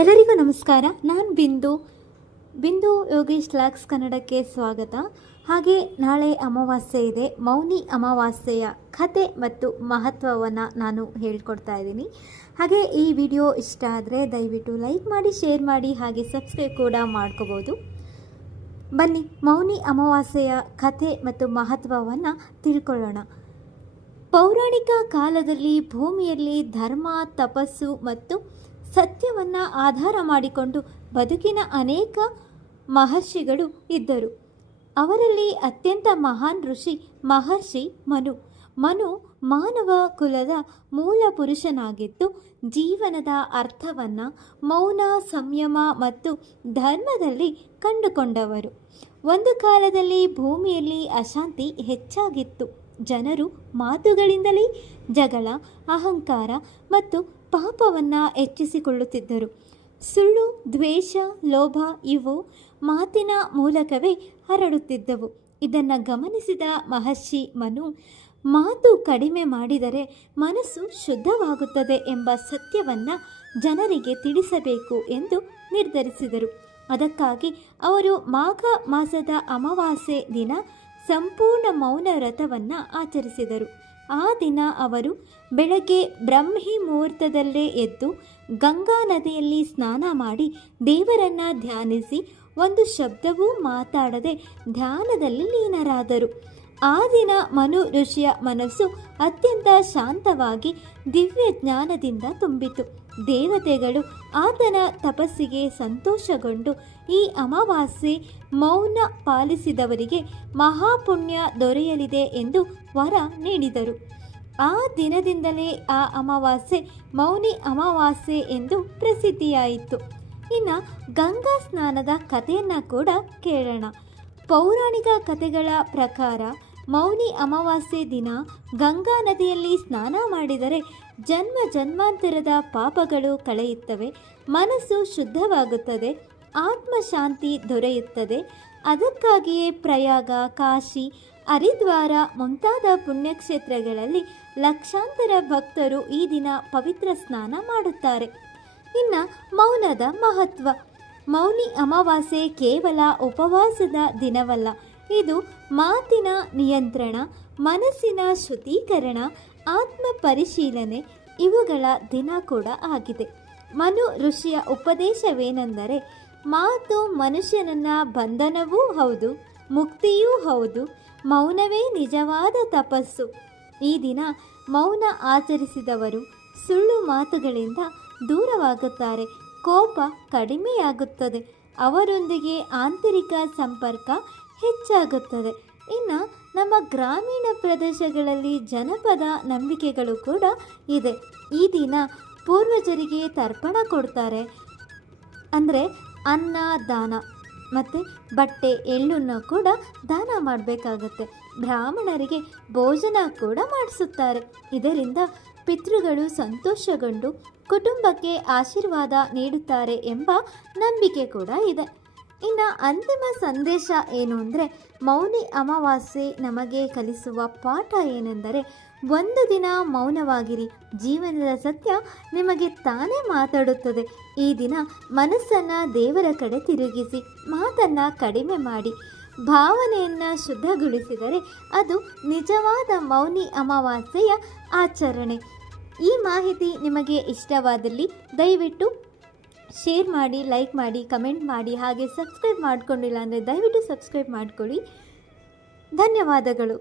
ಎಲ್ಲರಿಗೂ ನಮಸ್ಕಾರ. ನಾನು ಬಿಂದು. ಬಿಂದು ಯೋಗೇಶ್ ಲಾಕ್ಸ್ ಕನ್ನಡಕ್ಕೆ ಸ್ವಾಗತ. ಹಾಗೆ ನಾಳೆ ಅಮಾವಾಸ್ಯೆ ಇದೆ. ಮೌನಿ ಅಮಾವಾಸ್ಯೆಯ ಕತೆ ಮತ್ತು ಮಹತ್ವವನ್ನು ನಾನು ಹೇಳ್ಕೊಡ್ತಾ ಇದ್ದೀನಿ. ಹಾಗೆ ಈ ವಿಡಿಯೋ ಇಷ್ಟ ಆದರೆ ದಯವಿಟ್ಟು ಲೈಕ್ ಮಾಡಿ, ಶೇರ್ ಮಾಡಿ, ಹಾಗೆ ಸಬ್ಸ್ಕ್ರೈಬ್ ಕೂಡ ಮಾಡ್ಕೋಬೋದು. ಬನ್ನಿ, ಮೌನಿ ಅಮಾವಾಸ್ಯೆಯ ಕಥೆ ಮತ್ತು ಮಹತ್ವವನ್ನು ತಿಳ್ಕೊಳ್ಳೋಣ. ಪೌರಾಣಿಕ ಕಾಲದಲ್ಲಿ ಭೂಮಿಯಲ್ಲಿ ಧರ್ಮ, ತಪಸ್ಸು ಮತ್ತು ಸತ್ಯವನ್ನು ಆಧಾರ ಮಾಡಿಕೊಂಡು ಬದುಕಿನ ಅನೇಕ ಮಹರ್ಷಿಗಳು ಇದ್ದರು. ಅವರಲ್ಲಿ ಅತ್ಯಂತ ಮಹಾನ್ ಋಷಿ ಮಹರ್ಷಿ ಮನು. ಮನು ಮಾನವ ಕುಲದ ಮೂಲ ಪುರುಷನಾಗಿದ್ದು, ಜೀವನದ ಅರ್ಥವನ್ನು ಮೌನ, ಸಂಯಮ ಮತ್ತು ಧರ್ಮದಲ್ಲಿ ಕಂಡುಕೊಂಡವರು. ಒಂದು ಕಾಲದಲ್ಲಿ ಭೂಮಿಯಲ್ಲಿ ಅಶಾಂತಿ ಹೆಚ್ಚಾಗಿತ್ತು. ಜನರು ಮಾತುಗಳಿಂದಲೇ ಜಗಳ, ಅಹಂಕಾರ ಮತ್ತು ಪಾಪವನ್ನು ಹೆಚ್ಚಿಸಿಕೊಳ್ಳುತ್ತಿದ್ದರು. ಸುಳ್ಳು, ದ್ವೇಷ, ಲೋಭ ಇವು ಮಾತಿನ ಮೂಲಕವೇ ಹರಡುತ್ತಿದ್ದವು. ಇದನ್ನು ಗಮನಿಸಿದ ಮಹರ್ಷಿ ಮನು, ಮಾತು ಕಡಿಮೆ ಮಾಡಿದರೆ ಮನಸ್ಸು ಶುದ್ಧವಾಗುತ್ತದೆ ಎಂಬ ಸತ್ಯವನ್ನು ಜನರಿಗೆ ತಿಳಿಸಬೇಕು ಎಂದು ನಿರ್ಧರಿಸಿದರು. ಅದಕ್ಕಾಗಿ ಅವರು ಮಾಘ ಮಾಸದ ಅಮಾವಾಸ್ಯೆ ದಿನ ಸಂಪೂರ್ಣ ಮೌನ ವ್ರತವನ್ನು ಆಚರಿಸಿದರು. ಆ ದಿನ ಅವರು ಬೆಳಗ್ಗೆ ಬ್ರಹ್ಮಿ ಮುಹೂರ್ತದಲ್ಲೇ ಎದ್ದು ಗಂಗಾ ನದಿಯಲ್ಲಿ ಸ್ನಾನ ಮಾಡಿ ದೇವರನ್ನ ಧ್ಯಾನಿಸಿ ಒಂದು ಶಬ್ದವೂ ಮಾತಾಡದೆ ಧ್ಯಾನದಲ್ಲಿ ಲೀನರಾದರು. ಆ ದಿನ ಮನು ಋಷಿಯ ಮನಸ್ಸು ಅತ್ಯಂತ ಶಾಂತವಾಗಿ ದಿವ್ಯ ಜ್ಞಾನದಿಂದ ತುಂಬಿತು. ದೇವತೆಗಳು ಆತನ ತಪಸ್ಸಿಗೆ ಸಂತೋಷಗೊಂಡು ಈ ಅಮಾವಾಸ್ಯೆ ಮೌನ ಪಾಲಿಸಿದವರಿಗೆ ಮಹಾಪುಣ್ಯ ದೊರೆಯಲಿದೆ ಎಂದು ವರ ನೀಡಿದರು. ಆ ದಿನದಿಂದಲೇ ಆ ಅಮಾವಾಸ್ಯೆ ಮೌನಿ ಅಮಾವಾಸ್ಯೆ ಎಂದು ಪ್ರಸಿದ್ಧಿಯಾಯಿತು. ಇನ್ನು ಗಂಗಾ ಸ್ನಾನದ ಕಥೆಯನ್ನು ಕೂಡ ಕೇಳೋಣ. ಪೌರಾಣಿಕ ಕಥೆಗಳ ಪ್ರಕಾರ ಮೌನಿ ಅಮಾವಾಸ್ಯೆ ದಿನ ಗಂಗಾ ನದಿಯಲ್ಲಿ ಸ್ನಾನ ಮಾಡಿದರೆ ಜನ್ಮ ಜನ್ಮಾಂತರದ ಪಾಪಗಳು ಕಳೆಯುತ್ತವೆ, ಮನಸ್ಸು ಶುದ್ಧವಾಗುತ್ತದೆ, ಆತ್ಮಶಾಂತಿ ದೊರೆಯುತ್ತದೆ. ಅದಕ್ಕಾಗಿಯೇ ಪ್ರಯಾಗ, ಕಾಶಿ, ಹರಿದ್ವಾರ ಮುಂತಾದ ಪುಣ್ಯಕ್ಷೇತ್ರಗಳಲ್ಲಿ ಲಕ್ಷಾಂತರ ಭಕ್ತರು ಈ ದಿನ ಪವಿತ್ರ ಸ್ನಾನ ಮಾಡುತ್ತಾರೆ. ಇನ್ನು ಮೌನದ ಮಹತ್ವ, ಮೌನಿ ಅಮಾವಾಸ್ಯೆ ಕೇವಲ ಉಪವಾಸದ ದಿನವಲ್ಲ ಇದು ಮಾತಿನ ನಿಯಂತ್ರಣ, ಮನಸ್ಸಿನ ಶುದ್ಧೀಕರಣ ಆತ್ಮ ಪರಿಶೀಲನೆ ಇವುಗಳ ದಿನ ಕೂಡ ಆಗಿದೆ. ಮನು ಋಷಿಯ ಉಪದೇಶವೇನೆಂದರೆ, ಮಾತು ಮನುಷ್ಯನನ್ನ ಬಂಧನವೂ ಹೌದು, ಮುಕ್ತಿಯೂ ಹೌದು, ಮೌನವೇ ನಿಜವಾದ ತಪಸ್ಸು. ಈ ದಿನ ಮೌನ ಆಚರಿಸಿದವರು ಸುಳ್ಳು ಮಾತುಗಳಿಂದ ದೂರವಾಗುತ್ತಾರೆ, ಕೋಪ ಕಡಿಮೆಯಾಗುತ್ತದೆ, ಅವರೊಂದಿಗೆ ಆಂತರಿಕ ಸಂಪರ್ಕ ಹೆಚ್ಚಾಗುತ್ತದೆ. ಇನ್ನು ನಮ್ಮ ಗ್ರಾಮೀಣ ಪ್ರದೇಶಗಳಲ್ಲಿ ಜನಪದ ನಂಬಿಕೆಗಳು ಕೂಡ ಇದೆ. ಈ ದಿನ ಪೂರ್ವಜರಿಗೆ ತರ್ಪಣ ಕೊಡ್ತಾರೆ. ಅಂದರೆ ಅನ್ನ, ದಾನ ಮತ್ತು ಬಟ್ಟೆ ಎಳ್ಳನ್ನು ಕೂಡ ದಾನ ಮಾಡಬೇಕಾಗತ್ತೆ. ಬ್ರಾಹ್ಮಣರಿಗೆ ಭೋಜನ ಕೂಡ ಮಾಡಿಸುತ್ತಾರೆ. ಇದರಿಂದ ಪಿತೃಗಳು ಸಂತೋಷಗೊಂಡು ಕುಟುಂಬಕ್ಕೆ ಆಶೀರ್ವಾದ ನೀಡುತ್ತಾರೆ ಎಂಬ ನಂಬಿಕೆ ಕೂಡ ಇದೆ. ಇನ್ನು ಅಂತಿಮ ಸಂದೇಶ ಏನು ಅಂದರೆ, ಮೌನಿ ಅಮಾವಾಸ್ಯೆ ನಮಗೆ ಕಲಿಸುವ ಪಾಠ ಏನೆಂದರೆ, ಒಂದು ದಿನ ಮೌನವಾಗಿರಿ, ಜೀವನದ ಸತ್ಯ ನಿಮಗೆ ತಾನೇ ಮಾತಾಡುತ್ತದೆ. ಈ ದಿನ ಮನಸ್ಸನ್ನು ದೇವರ ಕಡೆ ತಿರುಗಿಸಿ, ಮಾತನ್ನು ಕಡಿಮೆ ಮಾಡಿ, ಭಾವನೆಯನ್ನು ಶುದ್ಧಗೊಳಿಸಿದರೆ ಅದು ನಿಜವಾದ ಮೌನಿ ಅಮಾವಾಸ್ಯೆಯ ಆಚರಣೆ. ಈ ಮಾಹಿತಿ ನಿಮಗೆ ಇಷ್ಟವಾದಲ್ಲಿ ದಯವಿಟ್ಟು ಶೇರ್ ಮಾಡಿ ಲೈಕ್ ಮಾಡಿ ಕಮೆಂಟ್ ಮಾಡಿ ಹಾಗೆ ಸಬ್ಸ್ಕ್ರೈಬ್ ಮಾಡ್ಕೊಂಡಿಲ್ಲ ಅಂದರೆ ದಯವಿಟ್ಟು ಸಬ್ಸ್ಕ್ರೈಬ್ ಮಾಡ್ಕೊಳ್ಳಿ. ಧನ್ಯವಾದಗಳು.